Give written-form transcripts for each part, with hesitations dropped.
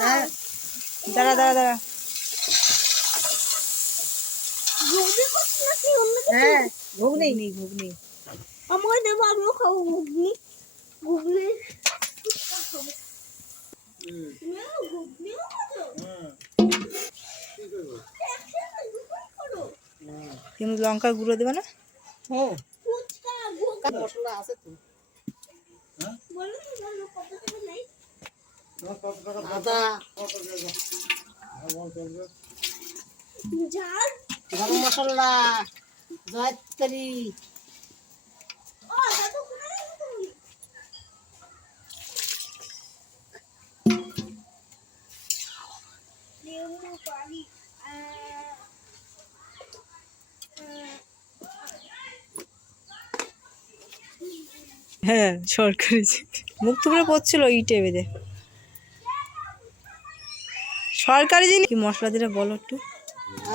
হ্যাঁ দাঁড়া দাঁড়া দাঁড়া হ্যাঁ ঘুগনি ঘুগনি আমাকে দেবো, আমিও খাবো ঘুগনি। ঘুগনি কিন্তু লঙ্কার গুঁড়ো দেবে না? হ্যাঁ মশলা আছে তো, আদা, গরম মশলা, জয়ত্রী, হ্যাঁ সরকারি মুখ থুবড়ে পড়ছিল ইটে বেঁধে। সরকারি জিনিস কি মশলা দিলে বলো একটু।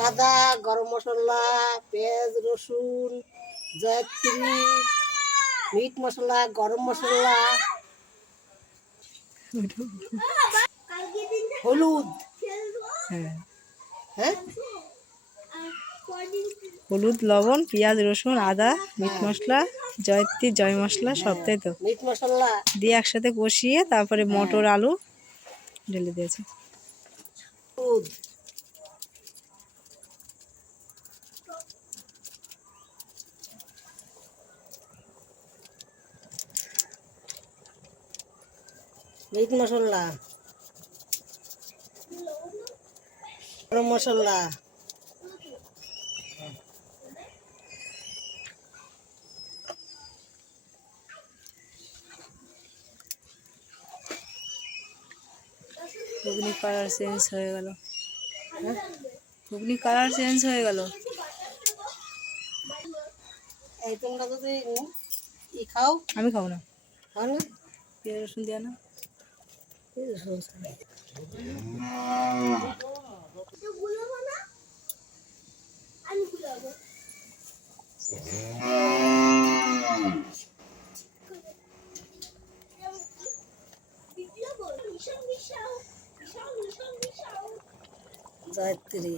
আদা, গরম মশলা, পেঁয়াজ, রসুন, জয়ত্রী, মিট মশলা, গরম মশলা, হলুদ। হ্যাঁ হ্যাঁ হলুদ, লবণ, পেঁয়াজ, রসুন, আদা, মিট মশলা, জয়ত্রী, জয় মশলা সবটাই তো মিট মশলা দিয়ে একসাথে কষিয়ে তারপরে মটর আলু ঢেলে দিয়েছে। হলুদ, মিট মশলা, গরম মশলা, ঘুগনি কালার চেঞ্জ হয়ে গেল। ঘুগনি কালার চেঞ্জ হয়ে গেল। এই তোমরা যদি ই খাও, আমি খাবো না, খাও না, পেঁয়াজ রসুন দেওয়া না। এই রসুন ছাড়া। জয়ত্রী,